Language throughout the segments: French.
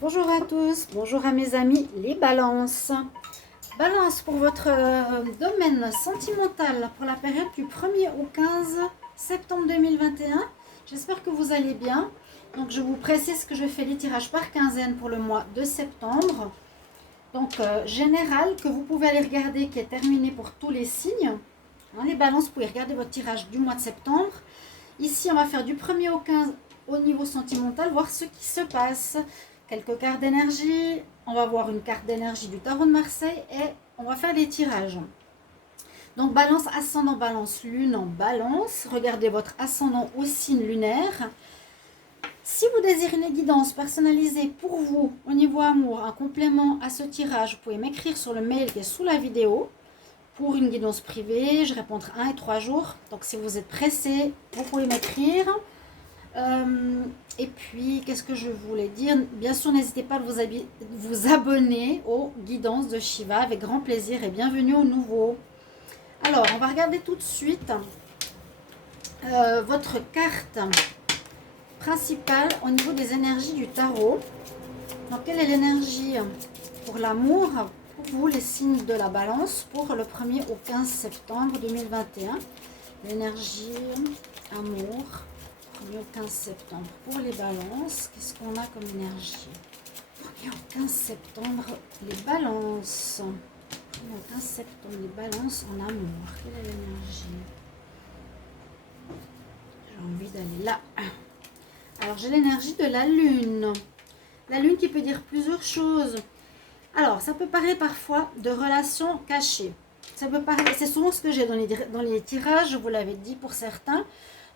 Bonjour à tous, bonjour à mes amis les balances. Balance pour votre domaine sentimental pour la période du 1er au 15 septembre 2021. J'espère que vous allez bien. Donc je vous précise que je fais les tirages par quinzaine pour le mois de septembre. Donc général que vous pouvez aller regarder qui est terminé pour tous les signes. Les balances, vous pouvez regarder votre tirage du mois de septembre. Ici on va faire du 1er au 15 au niveau sentimental, voir ce qui se passe. Quelques cartes d'énergie, on va voir une carte d'énergie du tarot de Marseille et on va faire des tirages. Donc balance, ascendant, balance, lune en balance. Regardez votre ascendant au signe lunaire. Si vous désirez une guidance personnalisée pour vous au niveau amour, un complément à ce tirage, vous pouvez m'écrire sur le mail qui est sous la vidéo. Pour une guidance privée, je réponds entre 1 et 3 jours. Donc si vous êtes pressé, vous pouvez m'écrire. Et puis, qu'est-ce que je voulais dire? Bien sûr, n'hésitez pas à vous abonner aux guidances de Shiva avec grand plaisir et bienvenue aux nouveaux. Alors, on va regarder tout de suite votre carte principale au niveau des énergies du tarot. Donc, quelle est l'énergie pour l'amour pour vous, les signes de la balance, pour le 1er au 15 septembre 2021? L'énergie amour. Le 15 septembre pour les balances, qu'est-ce qu'on a comme énergie? Le 15 septembre, les balances. Le 15 septembre, les balances en amour. Quelle est l'énergie? J'ai envie d'aller là. Alors, j'ai l'énergie de la lune. La lune qui peut dire plusieurs choses. Alors, ça peut parler parfois de relations cachées. Ça peut parler, c'est souvent ce que j'ai dans les tirages, je vous l'avais dit pour certains.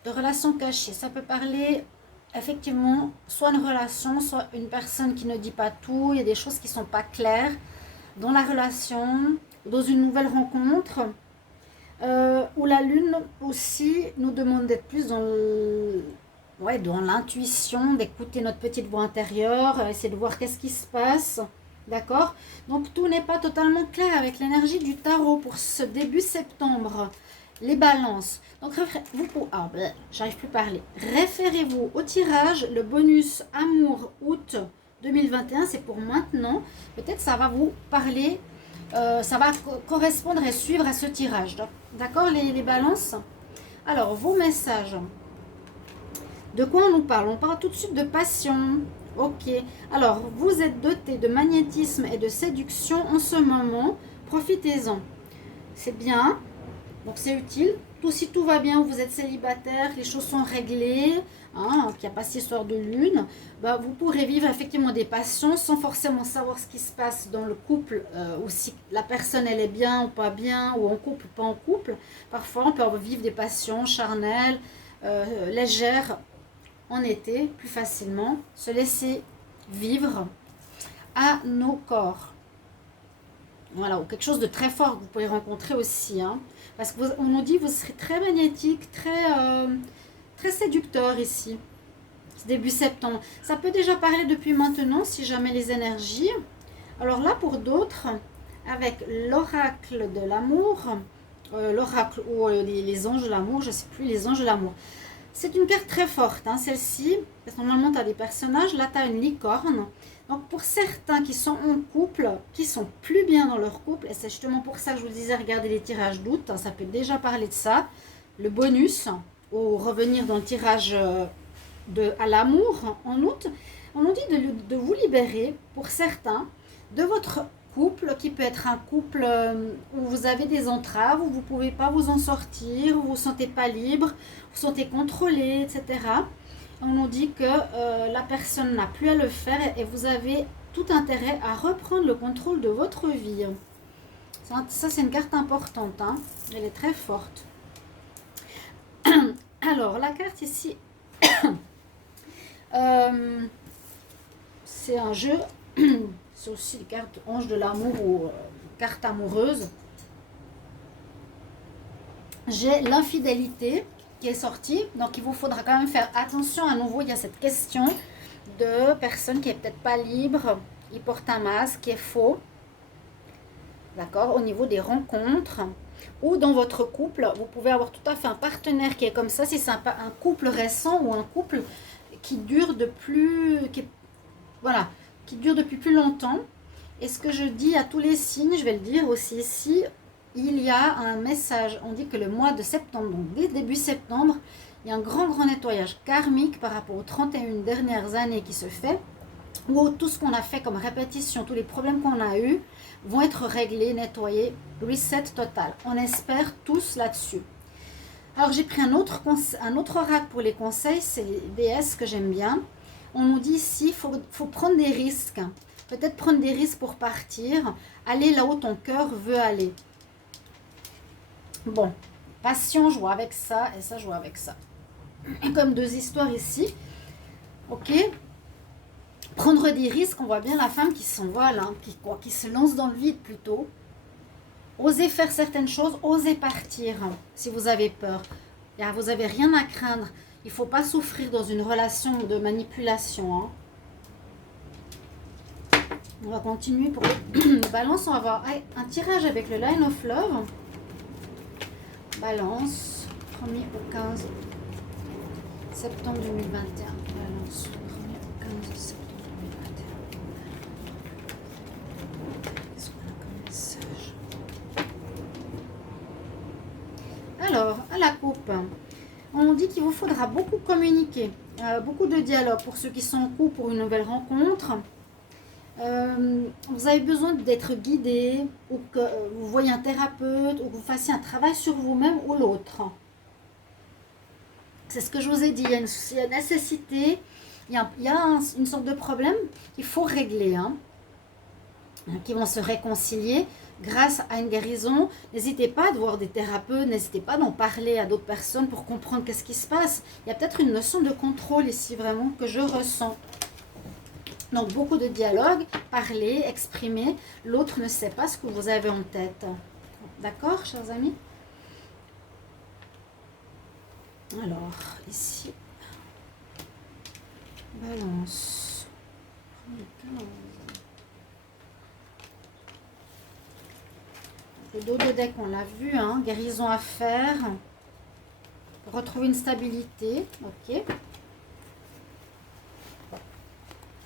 De relations cachées, ça peut parler effectivement soit une relation, soit une personne qui ne dit pas tout, il y a des choses qui ne sont pas claires dans la relation, dans une nouvelle rencontre, où la lune aussi nous demande d'être plus dans l'intuition, d'écouter notre petite voix intérieure, essayer de voir qu'est-ce qui se passe, d'accord? Donc tout n'est pas totalement clair avec l'énergie du tarot pour ce début septembre. Les balances. Donc, j'arrive plus à parler. Référez-vous au tirage, le bonus amour août 2021, c'est pour maintenant. Peut-être ça va vous parler, ça va correspondre et suivre à ce tirage. D'accord, les balances? Alors, vos messages. De quoi on nous parle? On parle tout de suite de passion. Ok. Alors, vous êtes doté de magnétisme et de séduction en ce moment. Profitez-en. C'est bien. Donc c'est utile. Si tout va bien, vous êtes célibataire, les choses sont réglées, qu'il n'y a pas cette histoire de lune, vous pourrez vivre effectivement des passions sans forcément savoir ce qui se passe dans le couple, ou si la personne elle est bien ou pas bien, ou en couple ou pas en couple. Parfois on peut vivre des passions charnelles, légères en été, plus facilement, se laisser vivre à nos corps. Voilà, ou quelque chose de très fort que vous pouvez rencontrer aussi. Parce qu'on nous dit que vous serez très magnétique, très séducteur ici. C'est début septembre. Ça peut déjà parler depuis maintenant, si jamais les énergies. Alors là, pour d'autres, avec l'oracle de l'amour, l'oracle ou les anges de l'amour, je ne sais plus, les anges de l'amour. C'est une carte très forte, celle-ci. Parce que normalement, tu as des personnages. Là, tu as une licorne. Donc, pour certains qui sont en couple, qui sont plus bien dans leur couple, et c'est justement pour ça que je vous disais, regardez les tirages d'août, ça peut déjà parler de ça. Le bonus, ou revenir dans le tirage à l'amour en août, on nous dit de vous libérer, pour certains, de votre couple, qui peut être un couple où vous avez des entraves, où vous ne pouvez pas vous en sortir, où vous ne vous sentez pas libre, vous vous sentez contrôlé, etc. On nous dit que la personne n'a plus à le faire et vous avez tout intérêt à reprendre le contrôle de votre vie. Ça, c'est une carte importante. Elle est très forte. Alors, la carte ici, c'est un jeu. C'est aussi les cartes ange de l'amour ou carte amoureuse. J'ai l'infidélité qui est sortie. Donc, il vous faudra quand même faire attention. À nouveau, il y a cette question de personne qui est peut-être pas libre. Il porte un masque qui est faux. D'accord? Au niveau des rencontres. Ou dans votre couple, vous pouvez avoir tout à fait un partenaire qui est comme ça. Si c'est un couple récent ou un couple qui dure voilà, qui dure depuis plus longtemps. Et ce que je dis à tous les signes, je vais le dire aussi ici, il y a un message. On dit que le mois de septembre, donc dès début septembre, il y a un grand nettoyage karmique par rapport aux 31 dernières années qui se fait, où tout ce qu'on a fait comme répétition, tous les problèmes qu'on a eus, vont être réglés, nettoyés, reset total. On espère tous là-dessus. Alors j'ai pris un autre oracle pour les conseils, c'est DS que j'aime bien. On nous dit ici, faut prendre des risques. Peut-être prendre des risques pour partir, aller là où ton cœur veut aller. Bon, passion, je vois avec ça, et ça, je vois avec ça. Et comme deux histoires ici. Ok. Prendre des risques, on voit bien la femme qui s'envole, hein, qui se lance dans le vide plutôt. Osez faire certaines choses, osez partir si vous avez peur. Vous n'avez rien à craindre. Il ne faut pas souffrir dans une relation de manipulation. Hein. On va continuer pour les balances. On va avoir un tirage avec le Line of Love. Balance, 1er au 15 septembre 2021. Balance, 1er au 15 septembre 2021. Qu'est-ce qu'on a comme message? Alors, à la coupe, on nous dit qu'il vous faudra beaucoup communiquer, beaucoup de dialogue pour ceux qui sont en couple pour une nouvelle rencontre. Vous avez besoin d'être guidé, ou que vous voyez un thérapeute, ou que vous fassiez un travail sur vous-même ou l'autre. C'est ce que je vous ai dit, il y a une nécessité, il y a une sorte de problème qu'il faut régler, hein, qui vont se réconcilier grâce à une guérison. N'hésitez pas à voir des thérapeutes, n'hésitez pas d'en parler à d'autres personnes pour comprendre qu'est-ce qui se passe. Il y a peut-être une notion de contrôle ici vraiment que je ressens. Donc, beaucoup de dialogue, parler, exprimer. L'autre ne sait pas ce que vous avez en tête. D'accord, chers amis? Alors, ici, balance. Le dos de deck, on l'a vu, hein, guérison à faire. Retrouver une stabilité, ok.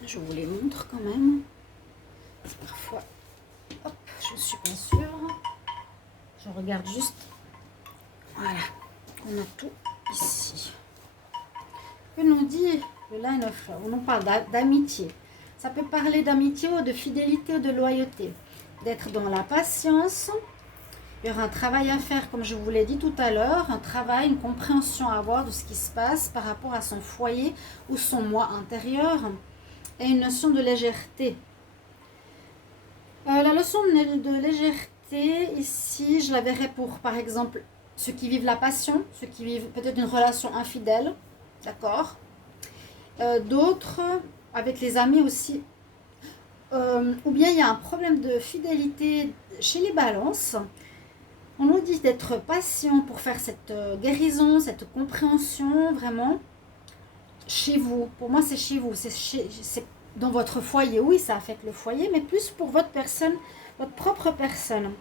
Je vous les montre quand même. Parfois, hop, je ne suis pas sûre. Je regarde juste. Voilà, on a tout ici. Que nous dit le Line of Love? On nous parle d'amitié. Ça peut parler d'amitié ou de fidélité ou de loyauté. D'être dans la patience. Il y aura un travail à faire, comme je vous l'ai dit tout à l'heure. Un travail, une compréhension à avoir de ce qui se passe par rapport à son foyer ou son moi intérieur. Et une notion de légèreté. La leçon de légèreté, ici, je la verrai pour, par exemple, ceux qui vivent la passion, ceux qui vivent peut-être une relation infidèle, d'accord. D'autres, avec les amis aussi. Ou bien il y a un problème de fidélité chez les balances. On nous dit d'être patient pour faire cette guérison, cette compréhension, vraiment. Chez vous, pour moi c'est chez vous, c'est dans votre foyer, oui ça affecte le foyer, mais plus pour votre personne, votre propre personne.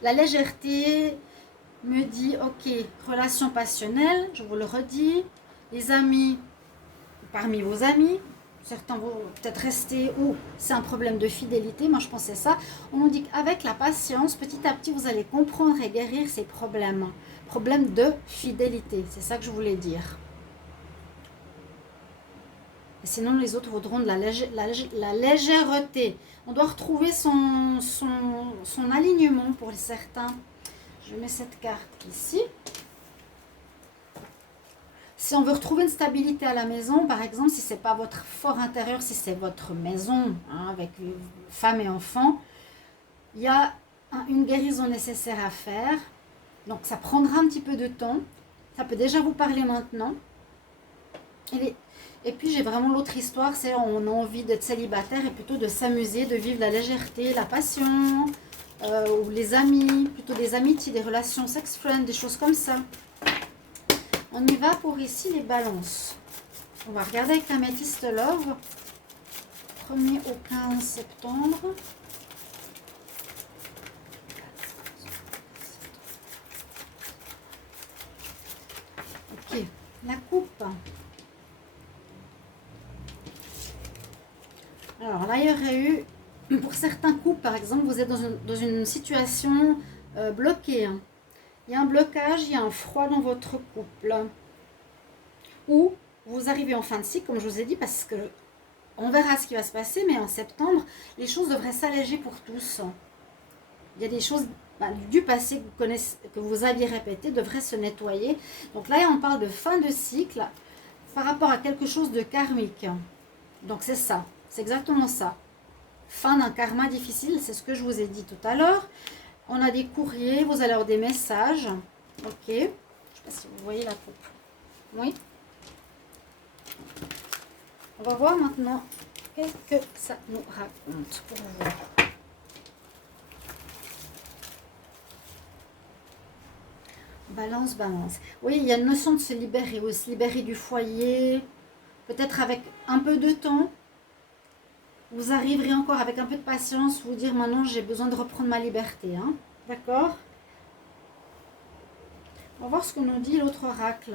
La légèreté me dit, ok, relation passionnelle, je vous le redis, les amis, parmi vos amis, certains vont peut-être rester ou c'est un problème de fidélité, moi je pensais ça. On nous dit qu'avec la patience, petit à petit vous allez comprendre et guérir ces problèmes de fidélité, c'est ça que je voulais dire. Sinon, les autres voudront de la légèreté. On doit retrouver son alignement pour certains. Je mets cette carte ici. Si on veut retrouver une stabilité à la maison, par exemple, si ce n'est pas votre fort intérieur, si c'est votre maison, hein, avec femme et enfants, il y a une guérison nécessaire à faire. Donc, ça prendra un petit peu de temps. Ça peut déjà vous parler maintenant. Et puis j'ai vraiment l'autre histoire, c'est on a envie d'être célibataire et plutôt de s'amuser, de vivre la légèreté, la passion, ou les amis, plutôt des amitiés, des relations sex-friend, des choses comme ça. On y va pour ici les balances. On va regarder avec l'Améthyste Love, 1er au 15 septembre. Ok, la coupe. Alors là, il y aurait eu, pour certains couples, par exemple, vous êtes dans une situation bloquée. Hein. Il y a un blocage, il y a un froid dans votre couple. Ou vous arrivez en fin de cycle, comme je vous ai dit, parce que on verra ce qui va se passer, mais en septembre, les choses devraient s'alléger pour tous. Il y a des choses du passé que vous connaissez, que vous aviez répétées, devraient se nettoyer. Donc là, on parle de fin de cycle par rapport à quelque chose de karmique. Donc c'est ça, c'est exactement ça. Fin d'un karma difficile, c'est ce que je vous ai dit tout à l'heure. On a des courriers, vous allez avoir des messages. Ok, je ne sais pas si vous voyez la coupe. Oui. On va voir maintenant qu'est-ce que ça nous raconte pour vous. Balance, balance. Oui, il y a une notion de se libérer du foyer, peut-être avec un peu de temps. Vous arriverez encore avec un peu de patience, vous dire maintenant j'ai besoin de reprendre ma liberté. Hein. D'accord? On va voir ce que nous dit l'autre oracle.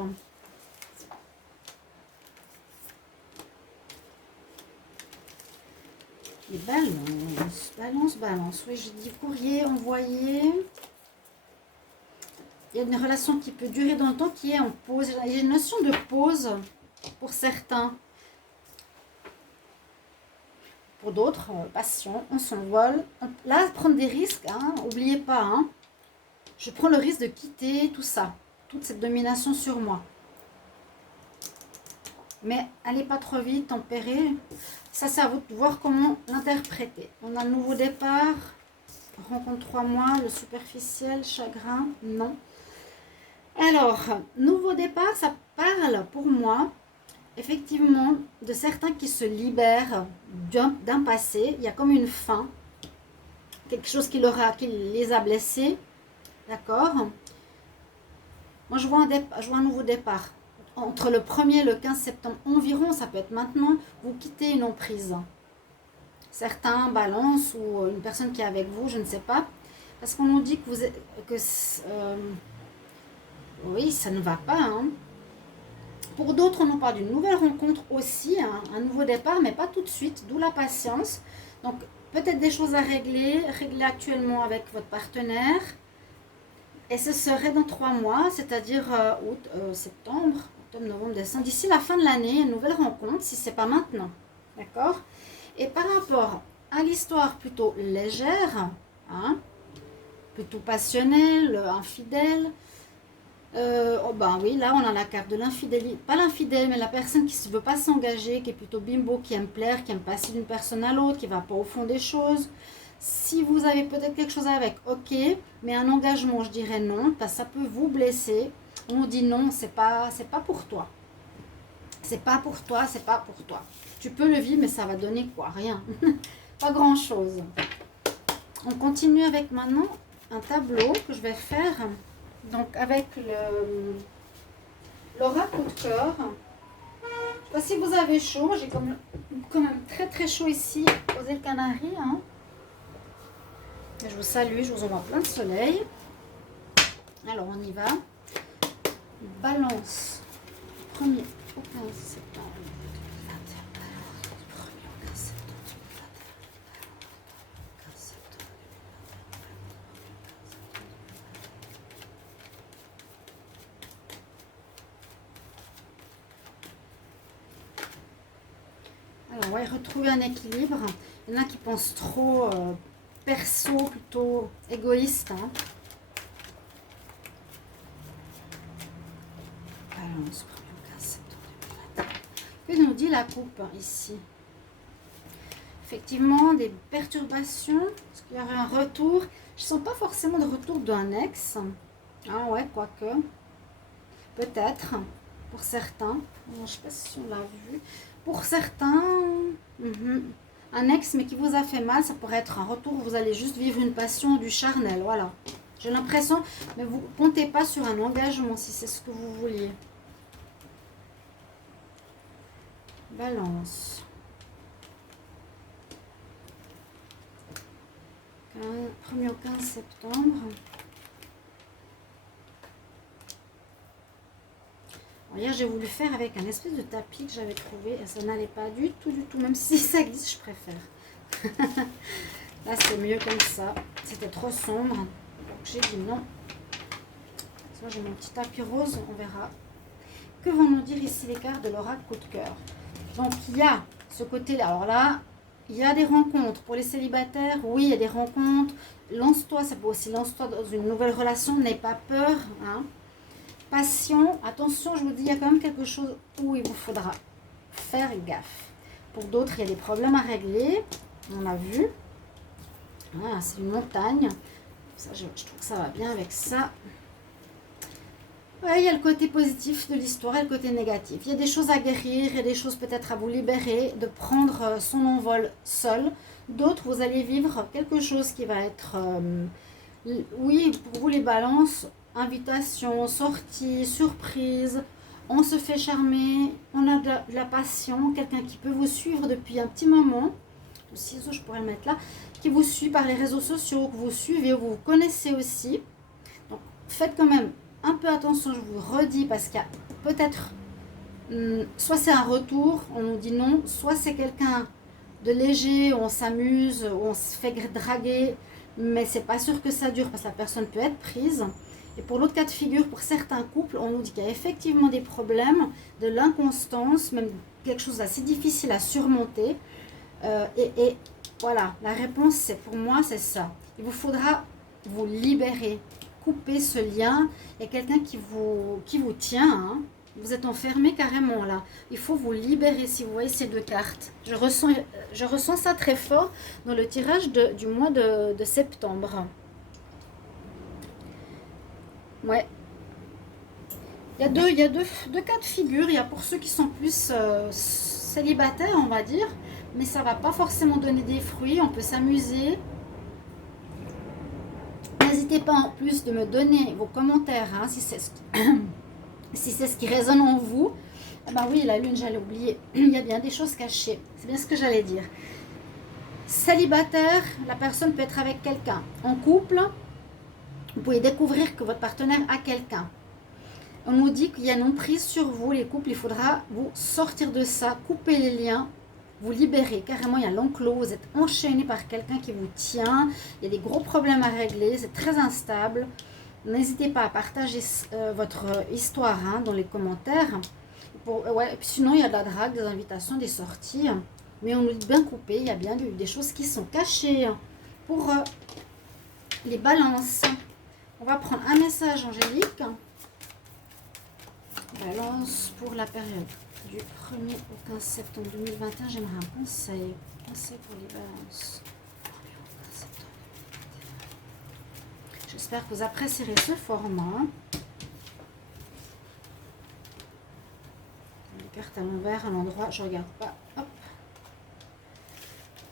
Les balances, balance, balance. Oui, j'ai dit courrier, envoyé. Il y a une relation qui peut durer dans le temps, qui est en pause. Il y a une notion de pause pour certains. Pour d'autres, passion, on s'envole. Là, prendre des risques, hein, n'oubliez pas. Hein, je prends le risque de quitter tout ça, toute cette domination sur moi. Mais allez pas trop vite, tempérez. Ça, c'est à vous de voir comment l'interpréter. On a le nouveau départ, rencontre 3 mois, le superficiel, chagrin, non. Alors, nouveau départ, ça parle pour moi, effectivement, de certains qui se libèrent d'un passé. Il y a comme une fin, quelque chose qui les a blessés, d'accord. Moi, je vois un nouveau départ. Entre le 1er et le 15 septembre environ, ça peut être maintenant, vous quittez une emprise. Certains balancent ou une personne qui est avec vous, je ne sais pas. Parce qu'on nous dit oui, ça ne va pas. Hein. Pour d'autres, on nous parle d'une nouvelle rencontre aussi, hein, un nouveau départ, mais pas tout de suite, d'où la patience. Donc, peut-être des choses à régler actuellement avec votre partenaire. Et ce serait dans 3 mois, c'est-à-dire septembre, octobre, novembre, décembre. D'ici la fin de l'année, une nouvelle rencontre, si ce n'est pas maintenant. D'accord? Et par rapport à l'histoire plutôt légère, hein, plutôt passionnelle, infidèle, oui, là on a la carte de l'infidélité, pas l'infidèle, mais la personne qui ne veut pas s'engager, qui est plutôt bimbo, qui aime plaire, qui aime passer d'une personne à l'autre, qui ne va pas au fond des choses. Si vous avez peut-être quelque chose avec, ok, mais un engagement, je dirais non, parce que ça peut vous blesser. On dit non, c'est pas pour toi. C'est pas pour toi, c'est pas pour toi. Tu peux le vivre, mais ça va donner quoi? Rien. Pas grand-chose. On continue avec maintenant un tableau que je vais faire. Donc avec l'aura coup de cœur. Je ne sais pas si vous avez chaud. J'ai quand même très très chaud ici aux îles Canaries. Hein. Je vous salue, je vous envoie plein de soleil. Alors on y va. Balance. 1er au 15 septembre. Alors, ouais, retrouver un équilibre. Il y en a qui pensent trop perso, plutôt égoïste. Hein. Balance, 1er au 15 septembre 2021. Que nous dit la coupe ici? Effectivement, des perturbations. Est-ce qu'il y aurait un retour? Je ne sens pas forcément de retour d'un ex. Ah ouais, quoique. Peut-être, pour certains. Je ne sais pas si on l'a vu. Pour certains, un ex, mais qui vous a fait mal, ça pourrait être un retour où vous allez juste vivre une passion, du charnel, voilà. J'ai l'impression, mais vous ne comptez pas sur un engagement si c'est ce que vous vouliez. Balance. 1er au 15 septembre. Alors, hier, j'ai voulu faire avec un espèce de tapis que j'avais trouvé et ça n'allait pas du tout. Même si ça glisse, je préfère. Là, c'est mieux comme ça. C'était trop sombre. Donc, j'ai dit non. Ça, j'ai mon petit tapis rose. On verra. Que vont nous dire ici les cartes de l'oracle coup de cœur? Donc, il y a ce côté-là. Alors là, il y a des rencontres. Pour les célibataires, oui, il y a des rencontres. Lance-toi, ça peut aussi lance-toi dans une nouvelle relation. N'aie pas peur. Hein. Passion. Attention, je vous dis, il y a quand même quelque chose où il vous faudra faire gaffe. Pour d'autres, il y a des problèmes à régler. On a vu. Voilà, c'est une montagne. Ça, je trouve que ça va bien avec ça. Ouais, il y a le côté positif de l'histoire et le côté négatif. Il y a des choses à guérir, il y a des choses peut-être à vous libérer, de prendre son envol seul. D'autres, vous allez vivre quelque chose qui va être, oui, pour vous les balances, invitation, sortie, surprise. On se fait charmer, on a de la passion, quelqu'un qui peut vous suivre depuis un petit moment. Le ciseau, je pourrais le mettre là. Qui vous suit par les réseaux sociaux, que vous suivez, vous vous connaissez aussi. Donc, faites quand même un peu attention, je vous redis, parce qu'il y a peut-être, soit c'est un retour, on nous dit non, soit c'est quelqu'un de léger, où on s'amuse, où on se fait draguer, mais c'est pas sûr que ça dure, parce que la personne peut être prise. Et pour l'autre cas de figure, pour certains couples, on nous dit qu'il y a effectivement des problèmes, de l'inconstance, même quelque chose d'assez difficile à surmonter. Et voilà, la réponse, c'est pour moi, c'est ça. Il vous faudra vous libérer, couper ce lien. Il y a quelqu'un qui vous tient. Hein. Vous êtes enfermé carrément là. Il faut vous libérer si vous voyez ces deux cartes. Je ressens ça très fort dans le tirage du mois de septembre. Ouais. Il y a deux cas de figure. Il y a pour ceux qui sont plus célibataires, on va dire. Mais ça ne va pas forcément donner des fruits. On peut s'amuser. N'hésitez pas en plus de me donner vos commentaires. Hein, si c'est ce qui résonne en vous. Ah ben oui, la lune, j'allais oublier. Il y a bien des choses cachées. C'est bien ce que j'allais dire. Célibataire, la personne peut être avec quelqu'un. En couple, vous pouvez découvrir que votre partenaire a quelqu'un. On nous dit qu'il y a une emprise sur vous, les couples. Il faudra vous sortir de ça, couper les liens. Vous libérer, carrément il y a l'enclos, vous êtes enchaîné par quelqu'un qui vous tient, il y a des gros problèmes à régler, c'est très instable. N'hésitez pas à partager votre histoire hein, dans les commentaires. Ouais, sinon il y a de la drague, des invitations, des sorties, mais on nous dit bien couper, il y a bien des choses qui sont cachées. Pour les balances, on va prendre un message angélique. Balance pour la période du 1er au 15 septembre 2021, j'aimerais un conseil. Conseil pour les balances. J'espère que vous apprécierez ce format. Les cartes à l'envers, à l'endroit, je ne regarde pas. Hop.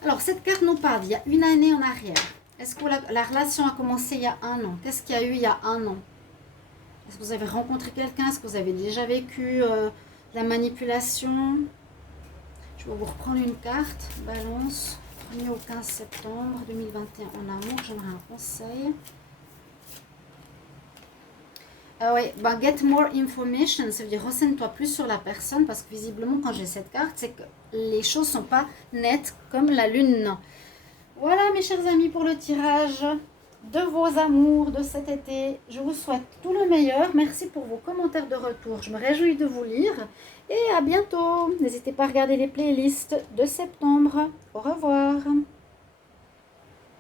Alors, cette carte nous parle d'il y a une année en arrière. Est-ce que la relation a commencé il y a un an? Qu'est-ce qu'il y a eu il y a un an? Est-ce que vous avez rencontré quelqu'un? Est-ce que vous avez déjà vécu la manipulation? Je vais vous reprendre une carte. Balance, 1er au 15 septembre 2021 en amour. J'aimerais un conseil. Ah ouais, bah, get more information, ça veut dire renseigne-toi plus sur la personne parce que visiblement quand j'ai cette carte, c'est que les choses ne sont pas nettes comme la lune. Voilà mes chers amis pour le tirage de vos amours de cet été. Je vous souhaite tout le meilleur. Merci pour vos commentaires de retour. Je me réjouis de vous lire. Et à bientôt. N'hésitez pas à regarder les playlists de septembre. Au revoir.